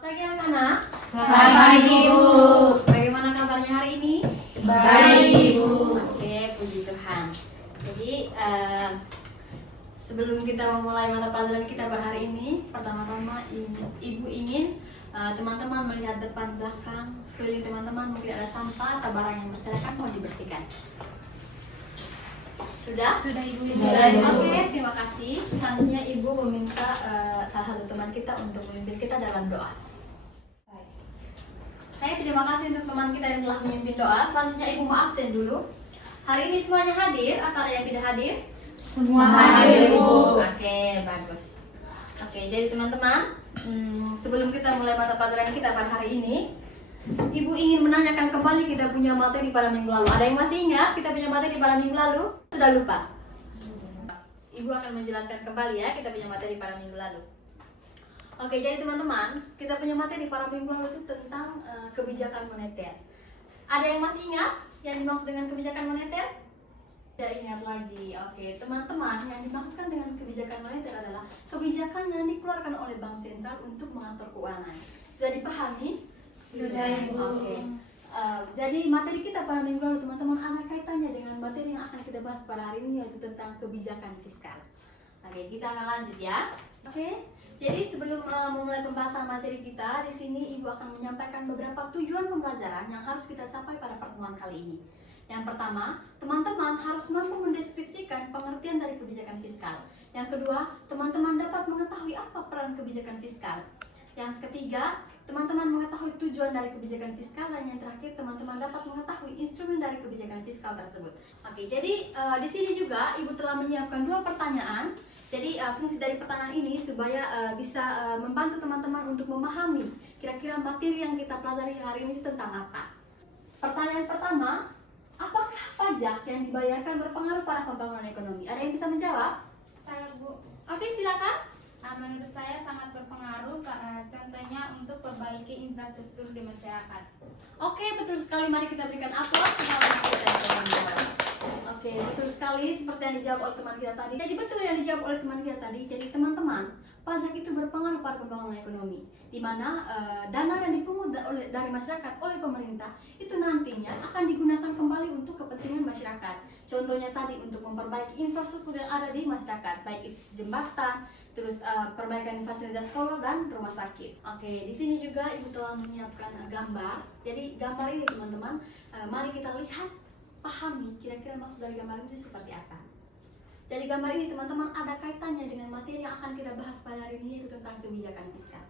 Pagi anak-anak. Baik, Ibu. Bagaimana kabarnya hari ini? Baik, Ibu. Oke, puji Tuhan. Jadi sebelum kita memulai mata pelajaran kita pada hari ini, pertama-tama Ibu ingin teman-teman melihat depan belakang sekeliling teman-teman, mungkin ada sampah atau barang yang berserakan mau dibersihkan. Sudah? Sudah, Ibu. Sudah, Ibu. Oke, terima kasih. Selanjutnya Ibu meminta salah satu teman kita untuk memimpin kita dalam doa. Baik, terima kasih untuk teman kita yang telah memimpin doa. Selanjutnya Ibu mau absen dulu. Hari ini semuanya hadir atau ada yang tidak hadir? Semua hadir, Ibu. Oke, bagus. Oke, jadi teman-teman, sebelum kita mulai mata pelajaran kita pada hari ini, Ibu ingin menanyakan kembali kita punya materi pada minggu lalu. Ada yang masih ingat kita punya materi pada minggu lalu? Sudah lupa? Ibu akan menjelaskan kembali ya kita punya materi pada minggu lalu. Oke, jadi teman-teman, kita punya materi pada minggu lalu itu tentang kebijakan moneter. Ada yang masih ingat yang dimaksud dengan kebijakan moneter? Tidak ingat lagi. Oke, teman-teman, yang dimaksudkan dengan kebijakan moneter adalah kebijakan yang dikeluarkan oleh Bank Sentral untuk mengatur keuangan. Sudah dipahami? Sudah, Ibu. Oke. Jadi materi kita pada minggu lalu teman-teman ada kaitannya dengan materi yang akan kita bahas pada hari ini, yaitu tentang kebijakan fiskal. Oke, kita akan lanjut ya. Oke. Jadi sebelum memulai pembahasan materi kita, di sini Ibu akan menyampaikan beberapa tujuan pembelajaran yang harus kita capai pada pertemuan kali ini. Yang pertama, teman-teman harus mampu mendeskripsikan pengertian dari kebijakan fiskal. Yang kedua, teman-teman dapat mengetahui apa peran kebijakan fiskal. Yang ketiga, teman-teman mengetahui tujuan dari kebijakan fiskal, dan yang terakhir teman-teman dapat mengetahui instrumen dari kebijakan fiskal tersebut. Oke, jadi di sini juga Ibu telah menyiapkan dua pertanyaan. Jadi fungsi dari pertanyaan ini supaya bisa membantu teman-teman untuk memahami kira-kira materi yang kita pelajari hari ini tentang apa. Pertanyaan pertama, apakah pajak yang dibayarkan berpengaruh pada pembangunan ekonomi? Ada yang bisa menjawab? Saya, Bu. Oke, silakan. Menurut saya sangat berpengaruh, contohnya untuk perbaiki infrastruktur di masyarakat. Oke, betul sekali. Mari kita berikan aplaus kepada teman-teman. Oke, betul sekali seperti yang dijawab oleh teman kita tadi. Jadi betul yang dijawab oleh teman kita tadi. Jadi teman-teman, pajak itu berpengaruh pada pembangunan ekonomi, di mana dana yang dipungut dari masyarakat oleh pemerintah itu nantinya akan digunakan kembali untuk kepentingan masyarakat. Contohnya tadi untuk memperbaiki infrastruktur yang ada di masyarakat, baik itu jembatan, terus perbaikan fasilitas sekolah dan rumah sakit. Oke, di sini juga Ibu telah menyiapkan gambar. Jadi gambar ini teman-teman, mari kita lihat, pahami kira-kira maksud dari gambar ini seperti apa. Jadi gambar ini teman-teman ada kaitannya dengan materi yang akan kita bahas pada hari ini, yaitu tentang kebijakan fiskal.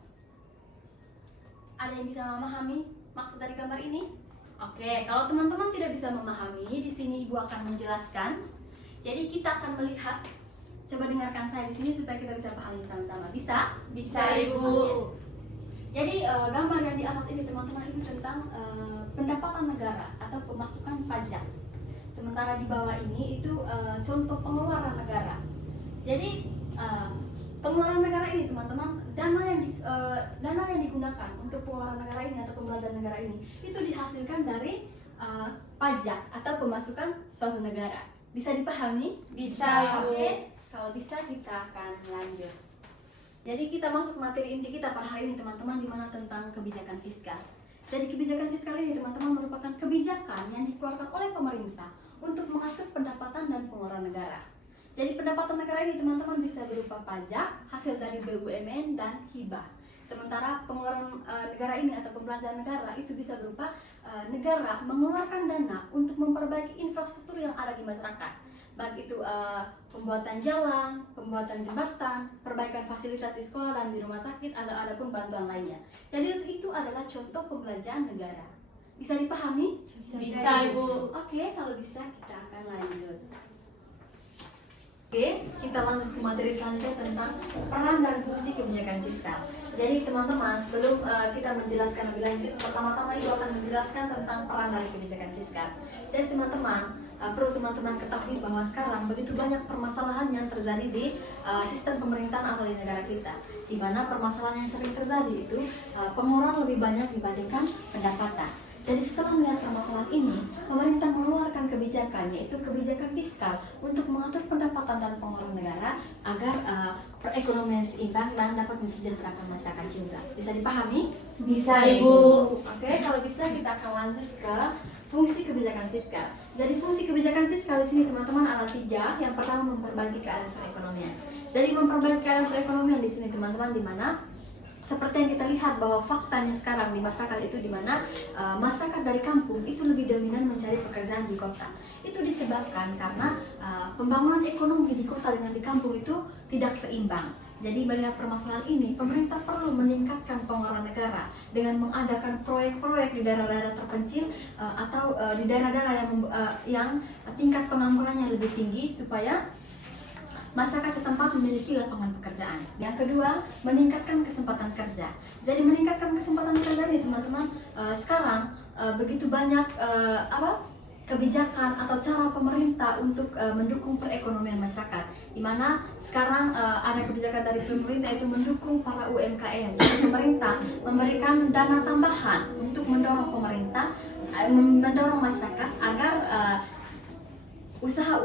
Ada yang bisa memahami maksud dari gambar ini? Oke, kalau teman-teman tidak bisa memahami, di sini Ibu akan menjelaskan. Jadi kita akan melihat. Coba dengarkan saya di sini supaya kita bisa pahami sama-sama. Bisa? Bisa, Ibu. Oke. Jadi gambar yang di atas ini teman-teman itu tentang pendapatan negara atau pemasukan pajak. Sementara di bawah ini itu contoh pengeluaran negara. Jadi pengeluaran negara ini teman-teman, dana yang digunakan untuk pengeluaran negara ini atau pembelajaran negara ini itu dihasilkan dari pajak atau pemasukan suatu negara. Bisa dipahami? Bisa, Ibu. Oke. Kalau bisa kita akan lanjut. Jadi kita masuk materi inti kita pada hari ini teman-teman, di mana tentang kebijakan fiskal. Jadi kebijakan fiskal ini teman-teman merupakan kebijakan yang dikeluarkan oleh pemerintah untuk mengatur pendapatan dan pengeluaran negara. Jadi pendapatan negara ini teman-teman bisa berupa pajak, hasil dari BUMN dan hibah. Sementara pengeluaran negara ini atau pembelanjaan negara itu bisa berupa negara mengeluarkan dana untuk memperbaiki infrastruktur yang ada di masyarakat. Baik itu pembuatan jalan, pembuatan jembatan, perbaikan fasilitas di sekolah dan di rumah sakit, atau ada pun bantuan lainnya. Jadi itu adalah contoh pembelanjaan negara. Bisa dipahami? Bisa, Ibu. Oke, kalau bisa kita akan lanjut. Oke, kita lanjut ke materi selanjutnya tentang peran dan fungsi kebijakan fiskal. Jadi teman-teman, sebelum kita menjelaskan lebih lanjut, pertama-tama Ibu akan menjelaskan tentang peran dari kebijakan fiskal. Jadi teman-teman, perlu teman-teman ketahui bahwa sekarang begitu banyak permasalahan yang terjadi di sistem pemerintahan atau di negara kita, di mana permasalahan yang sering terjadi itu pengeluaran lebih banyak dibandingkan pendapatan. Jadi setelah melihat permasalahan ini, pemerintah mengeluarkan kebijakan, yaitu kebijakan fiskal untuk mengatur pendapatan dan pengeluaran negara agar perekonomian seimbang dan dapat mensejahterakan masyarakat juga. Bisa dipahami? Bisa, Ibu. Oke, kalau bisa kita akan lanjut ke fungsi kebijakan fiskal. Jadi fungsi kebijakan fiskal di sini teman-teman ada 3. Yang pertama memperbaiki keadaan perekonomian. Jadi memperbaiki keadaan perekonomian di sini teman-teman, di mana seperti yang kita lihat bahwa faktanya sekarang di masyarakat itu di mana masyarakat dari kampung itu lebih dominan mencari pekerjaan di kota. Itu disebabkan karena pembangunan ekonomi di kota dengan di kampung itu tidak seimbang. Jadi melihat permasalahan ini, pemerintah perlu meningkatkan pengeluaran negara dengan mengadakan proyek-proyek di daerah-daerah terpencil atau di daerah-daerah yang tingkat penganggurannya lebih tinggi supaya masyarakat setempat memiliki lapangan pekerjaan. Yang kedua, meningkatkan kesempatan kerja. Jadi meningkatkan kesempatan kerja ini teman-teman, sekarang begitu banyak kebijakan atau cara pemerintah untuk mendukung perekonomian masyarakat. Di mana sekarang ada kebijakan dari pemerintah itu mendukung para UMKM. Jadi pemerintah memberikan dana tambahan untuk mendorong masyarakat agar usaha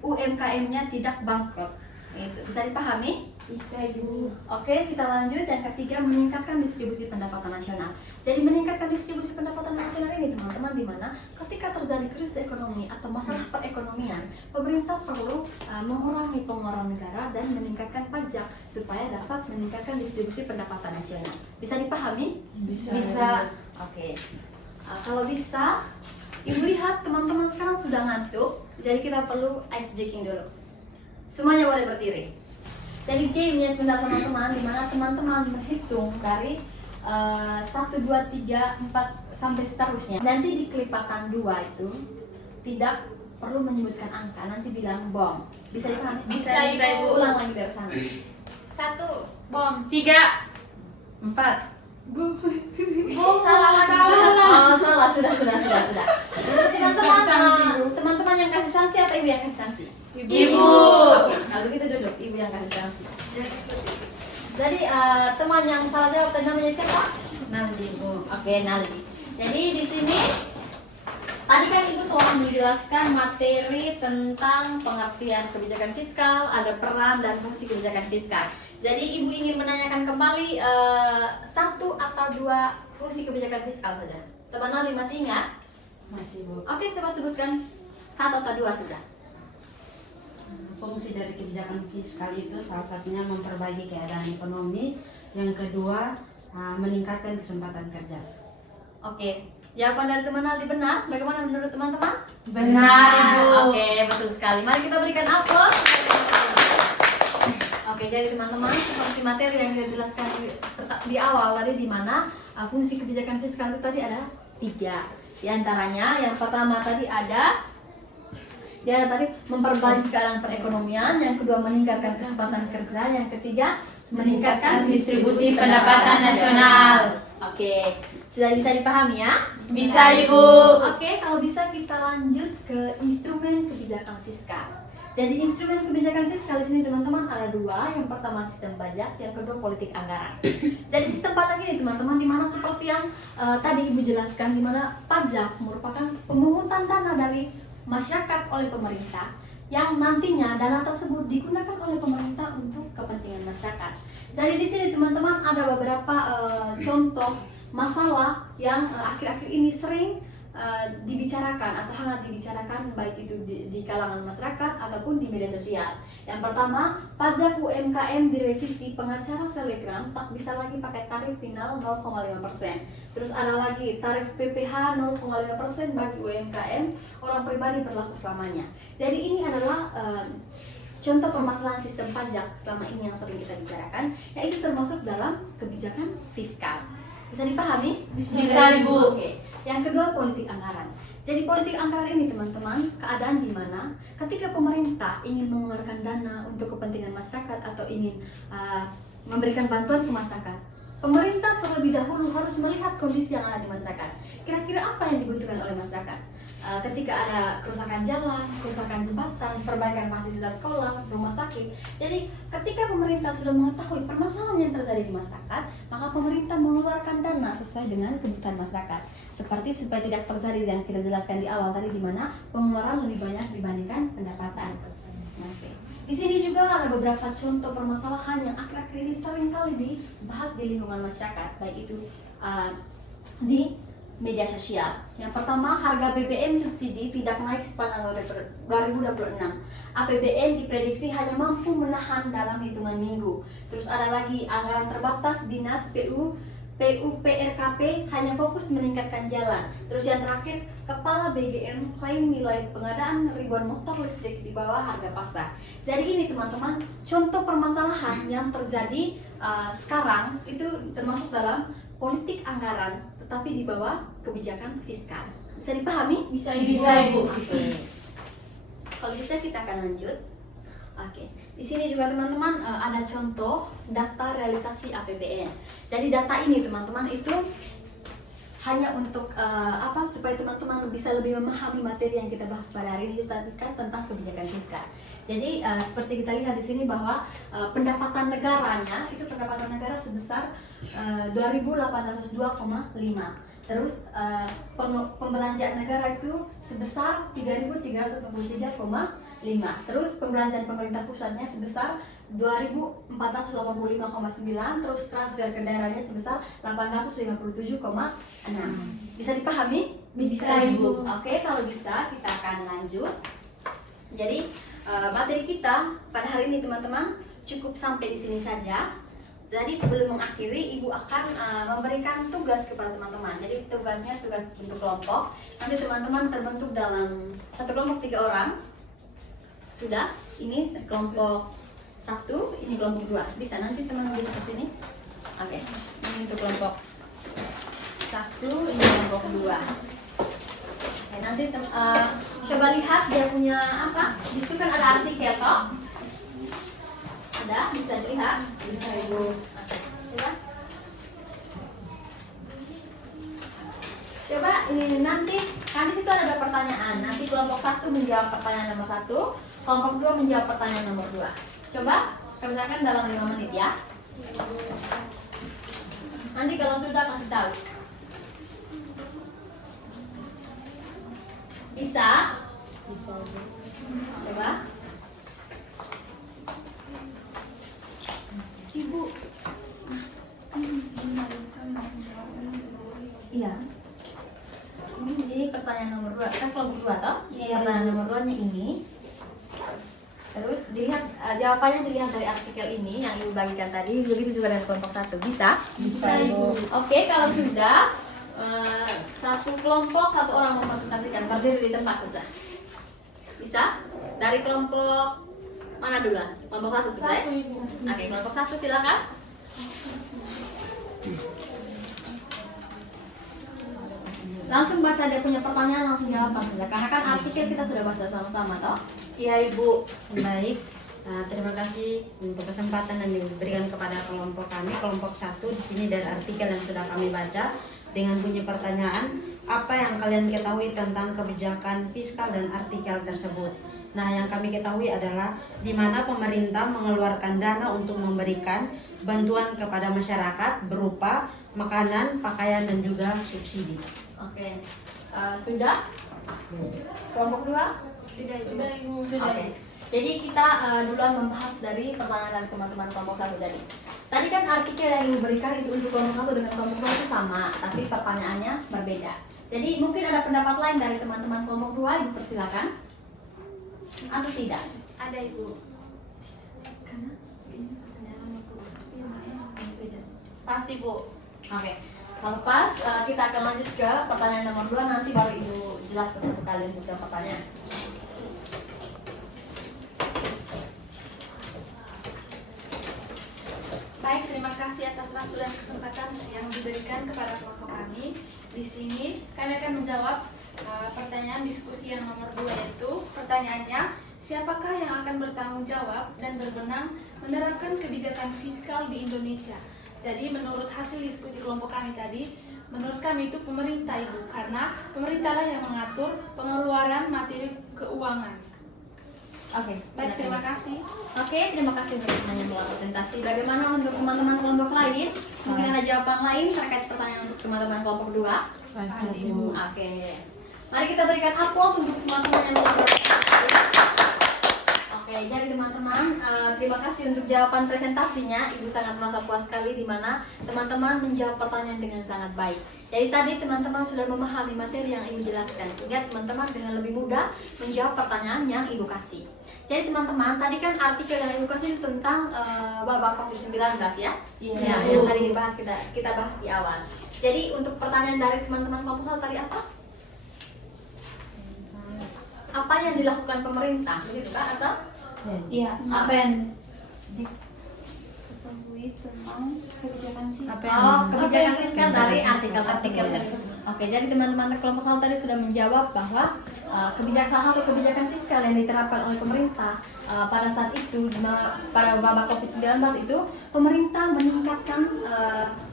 UMKM-nya tidak bangkrut. Itu bisa dipahami? Bisa, Ibu. Oke, kita lanjut. Yang ketiga, meningkatkan distribusi pendapatan nasional. Jadi meningkatkan distribusi pendapatan nasional ini teman-teman, di mana ketika terjadi krisis ekonomi atau masalah perekonomian, pemerintah perlu mengurangi pengeluaran negara dan meningkatkan pajak supaya dapat meningkatkan distribusi pendapatan nasional. Bisa dipahami? Bisa. Oke. Kalau bisa, Ibu lihat teman-teman sekarang sudah ngantuk, jadi kita perlu ice breaking dulu. Semuanya boleh berdiri. Jadi gamenya sebentar teman-teman, dimana teman-teman menghitung dari 1, 2, 3, 4 sampai seterusnya. Nanti di kelipatan 2 itu tidak perlu menyebutkan angka, nanti bilang bom. Bisa dipahami? Bisa, Ibu. Ulang lagi dari sana. 1 bom. 3, 4. Salah. Oh, salah. Sudah. Teman-teman yang kasih sanksi atau ibu yang kasih sanksi? Ibu. Oke, kalau begitu duduk, ibu yang kasih sanksi. Jadi teman yang salah jawab tadi namanya siapa? Naldi, Ibu. Oke, Naldi. Jadi di sini tadi kan ibu telah menjelaskan materi tentang pengertian kebijakan fiskal, ada peran dan fungsi kebijakan fiskal. Jadi ibu ingin menanyakan kembali 1 atau 2 fungsi kebijakan fiskal saja. Teman Naldi masih ingat? Masih, Bu. Oke, coba sebutkan 1 atau 2 sudah. Fungsi dari kebijakan fiskal itu salah satunya memperbaiki keadaan ekonomi, yang kedua meningkatkan kesempatan kerja. Oke, jawaban dari teman Naldi benar. Bagaimana menurut teman-teman? Benar, Ibu. Oke, betul sekali. Mari kita berikan aplaus. Oke, jadi teman-teman, seperti materi yang saya jelaskan di awal tadi, di mana fungsi kebijakan fiskal itu tadi ada 3. Di antaranya, yang pertama tadi ada tadi memperbaiki keadaan perekonomian, yang kedua meningkatkan kesempatan kerja, yang ketiga meningkatkan distribusi pendapatan nasional. Oke, sudah bisa dipahami ya? Bisa, Ibu. Oke, kalau bisa kita lanjut ke instrumen kebijakan fiskal. Jadi instrumen kebijakan fiskal di sini teman-teman ada 2. Yang pertama sistem pajak, yang kedua politik anggaran. Jadi sistem pajak ini teman-teman, di mana seperti yang tadi Ibu jelaskan, di mana pajak merupakan pemungutan dana dari masyarakat oleh pemerintah, yang nantinya dana tersebut digunakan oleh pemerintah untuk kepentingan masyarakat. Jadi di sini teman-teman ada beberapa contoh masalah yang akhir-akhir ini sering dibicarakan atau hangat dibicarakan, baik itu di kalangan masyarakat ataupun di media sosial. Yang pertama, pajak UMKM direvisi, pengacara selegram tak bisa lagi pakai tarif final 0,5%. Terus ada lagi tarif PPh 0,5% bagi UMKM, orang pribadi berlaku selamanya. Jadi ini adalah contoh permasalahan sistem pajak selama ini yang sering kita bicarakan, yaitu termasuk dalam kebijakan fiskal. Bisa dipahami? Bisa, Ibu. Oke. Yang kedua, politik anggaran. Jadi politik anggaran ini teman-teman, keadaan di mana ketika pemerintah ingin mengeluarkan dana untuk kepentingan masyarakat atau ingin memberikan bantuan ke masyarakat, pemerintah terlebih dahulu harus melihat kondisi yang ada di masyarakat. Kira-kira apa yang dibutuhkan oleh masyarakat? Ketika ada kerusakan jalan, kerusakan jembatan, perbaikan fasilitas sekolah, rumah sakit. Jadi ketika pemerintah sudah mengetahui permasalahan yang terjadi di masyarakat, maka pemerintah mengeluarkan dana sesuai dengan kebutuhan masyarakat. Seperti supaya tidak terjadi yang kita jelaskan di awal tadi, di mana pengeluaran lebih banyak dibandingkan pendapatan. Oke. Di sini juga ada beberapa contoh permasalahan yang akhir-akhir ini sering kali dibahas di lingkungan masyarakat, baik itu di media sosial. Yang pertama, harga BBM subsidi tidak naik sepanjang 2026. APBN diprediksi hanya mampu menahan dalam hitungan minggu. Terus ada lagi anggaran terbatas dinas PUPRKP hanya fokus meningkatkan jalan. Terus yang terakhir, Kepala BGM klaim nilai pengadaan ribuan motor listrik di bawah harga pasar. Jadi ini teman-teman, contoh permasalahan yang terjadi sekarang itu termasuk dalam politik anggaran, tetapi di bawah kebijakan fiskal. Bisa dipahami? Bisa, Ibu. Oke. Kalau bisa kita akan lanjut. Oke. Di sini juga teman-teman ada contoh data realisasi APBN. Jadi data ini teman-teman itu hanya untuk supaya teman-teman bisa lebih memahami materi yang kita bahas pada hari ini, tadi kan tentang kebijakan fiskal. Jadi seperti kita lihat di sini bahwa pendapatan negaranya itu pendapatan negara sebesar 2.802,5. Terus pembelanjaan negara itu sebesar 3.343,5. Terus pembelanjaan pemerintah pusatnya sebesar 2.485,9. Terus transfer ke daerahnya sebesar 857,6. Bisa dipahami? Bisa, Ibu. Oke, kalau bisa kita akan lanjut. Jadi materi kita pada hari ini teman-teman cukup sampai di sini saja. Jadi sebelum mengakhiri, Ibu akan memberikan tugas kepada teman-teman. Jadi tugasnya tugas bentuk kelompok. Nanti teman-teman terbentuk dalam satu kelompok 3 orang. Sudah, ini kelompok 1, ini kelompok 2. Bisa nanti teman-teman bisa ke sini. Oke, ini untuk kelompok 1, ini kelompok 2. Oke, nanti coba lihat dia punya apa? Di situ kan ada artikel toh? Ada, bisa dilihat? Bisa Ibu. Coba. Coba ini nanti kan di situ ada pertanyaan. Nanti kelompok 1 menjawab pertanyaan nomor 1, kelompok 2 menjawab pertanyaan nomor 2. Coba kerjakan dalam 5 menit ya. Nanti kalau sudah kasih tahu. Bisa? Bisa. Coba. Ibu. Iya. Ini pertanyaan nomor 2. Kan kelompok 2 toh? Iya. Pertanyaan nomor 2-nya ini. Terus dilihat jawabannya dilihat dari artikel ini yang Ibu bagikan tadi. Begitu juga dengan kelompok 1. Bisa? Bisa, Ibu. Oke, kalau sudah satu kelompok satu orang mempresentasikan, berdiri di tempat saja. Bisa? Dari kelompok mana dulu? Kelompok 1 selesai? 1, Ibu. Oke, kelompok 1 silakan. Langsung baca dia punya pertanyaan, langsung jawab saja. Karena kan artikel kita sudah baca sama-sama toh? Iya Ibu. Baik. Terima kasih untuk kesempatan yang diberikan kepada kelompok kami, kelompok 1 di sini dari artikel yang sudah kami baca dengan bunyi pertanyaan, apa yang kalian ketahui tentang kebijakan fiskal dan artikel tersebut. Nah, yang kami ketahui adalah di mana pemerintah mengeluarkan dana untuk memberikan bantuan kepada masyarakat berupa makanan, pakaian, dan juga subsidi. Oke. Sudah? Kelompok 2? Sudah, Ibu. Oke. Jadi kita duluan membahas dari pertanyaan dari teman-teman kelompok 1 tadi. Tadi kan artikel yang diberikan itu untuk kelompok 1 dengan kelompok 2 itu sama, tapi pertanyaannya berbeda. Jadi mungkin ada pendapat lain dari teman-teman kelompok 2, Ibu persilakan. Atau tidak? Ada, Ibu. Pas Ibu. Oke. Kalau pas kita akan lanjut ke pertanyaan nomor 2, nanti baru Ibu jelaskan untuk kalian untuk jawab pertanyaan. Baik, terima kasih atas waktu dan kesempatan yang diberikan kepada kelompok kami. Di sini kami akan menjawab pertanyaan diskusi yang nomor 2, yaitu pertanyaannya, siapakah yang akan bertanggung jawab dan berwenang menerapkan kebijakan fiskal di Indonesia? Jadi menurut hasil diskusi kelompok kami tadi, menurut kami itu pemerintah Ibu, karena pemerintahlah yang mengatur pengeluaran materi keuangan. Oke, Baik, terima kasih. Oke, terima kasih untuk semuanya telah presentasi. Bagaimana untuk teman-teman kelompok lain? Mungkin ada jawaban lain terkait pertanyaan untuk teman-teman kelompok 2? Pasti, Bu. Oke. Mari kita berikan aplaus untuk semua teman yang telah berpartisipasi. Oke, jadi teman-teman, terima kasih untuk jawaban presentasinya. Ibu sangat merasa puas sekali di mana teman-teman menjawab pertanyaan dengan sangat baik. Jadi tadi teman-teman sudah memahami materi yang Ibu jelaskan, sehingga teman-teman dengan lebih mudah menjawab pertanyaan yang Ibu kasih. Jadi teman-teman, tadi kan artikel yang Ibu kasih tentang wabah COVID-19 ya? Iya. Ya, yang tadi dibahas kita bahas di awal. Jadi untuk pertanyaan dari teman-teman kelompok tadi apa? Apa yang dilakukan pemerintah, begitu kah? Atau Iya. apa yang Ketahui tentang kebijakan fiskal. kebijakan fiskal dari artikel-artikel tadi. Oke, jadi teman-teman kelompok awal tadi sudah menjawab bahwa salah satu kebijakan fiskal yang diterapkan oleh pemerintah pada saat itu pada wabah COVID-19 itu pemerintah meningkatkan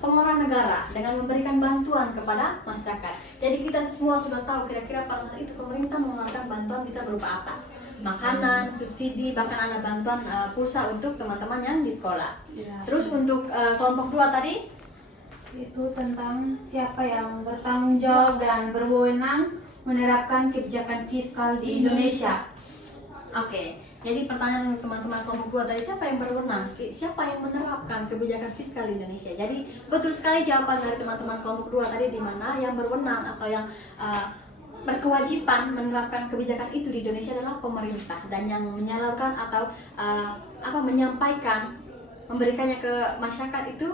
pengeluaran negara dengan memberikan bantuan kepada masyarakat. Jadi kita semua sudah tahu kira-kira pada saat itu pemerintah mengeluarkan bantuan bisa berupa apa? Makanan, subsidi, bahkan ada bantuan pulsa untuk teman-teman yang di sekolah. Ya. Terus untuk kelompok 2 tadi Itu tentang siapa yang bertanggung jawab dan berwenang menerapkan kebijakan fiskal di Indonesia. Oke, jadi pertanyaan untuk teman-teman kelompok 2 tadi, siapa yang berwenang? Siapa yang menerapkan kebijakan fiskal di Indonesia? Jadi betul sekali jawaban dari teman-teman kelompok 2 tadi, di mana yang berwenang atau yang berkewajiban menerapkan kebijakan itu di Indonesia adalah pemerintah, dan yang menyalurkan atau menyampaikan, memberikannya ke masyarakat itu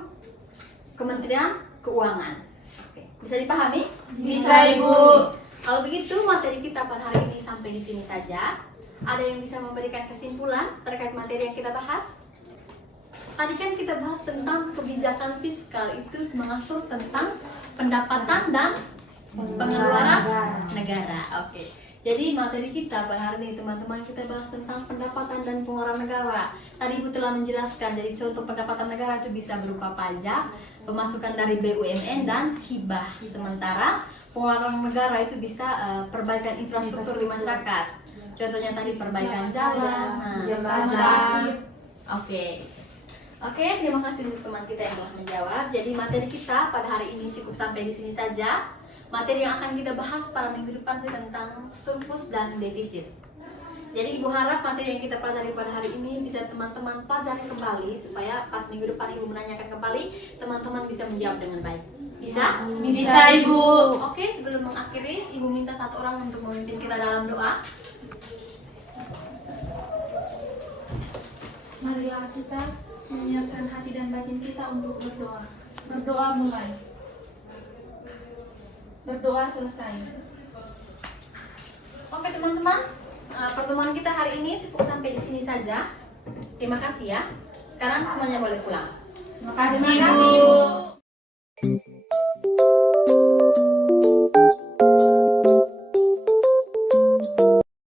Kementerian Keuangan. Oke, bisa dipahami? Bisa, Ibu. Kalau begitu materi kita pada hari ini sampai di sini saja. Ada yang bisa memberikan kesimpulan terkait materi yang kita bahas? Tadi kan kita bahas tentang kebijakan fiskal, itu mengatur tentang pendapatan dan pengeluaran negara. Oke. Jadi materi kita pada hari ini teman-teman, kita bahas tentang pendapatan dan pengeluaran negara. Tadi Ibu telah menjelaskan, jadi contoh pendapatan negara itu bisa berupa pajak, pemasukan dari BUMN dan hibah. Sementara pengeluaran negara itu bisa perbaikan infrastruktur di masyarakat. Contohnya tadi perbaikan jalan, jembatan. Oke. Oke, terima kasih untuk teman kita yang telah menjawab. Jadi materi kita pada hari ini cukup sampai di sini saja. Materi yang akan kita bahas pada minggu depan itu tentang surplus dan defisit. Jadi Ibu harap materi yang kita pelajari pada hari ini bisa teman-teman pelajari kembali, supaya pas minggu depan Ibu menanyakan kembali, teman-teman bisa menjawab dengan baik. Bisa? Bisa, Ibu. Oke, sebelum mengakhiri, Ibu minta satu orang untuk memimpin kita dalam doa. Marilah kita menyiapkan hati dan batin kita untuk berdoa. Berdoa mulai. Berdoa selesai. Oke teman-teman, pertemuan kita hari ini cukup sampai di sini saja. Terima kasih ya. Sekarang semuanya boleh pulang. Terima kasih, Ibu.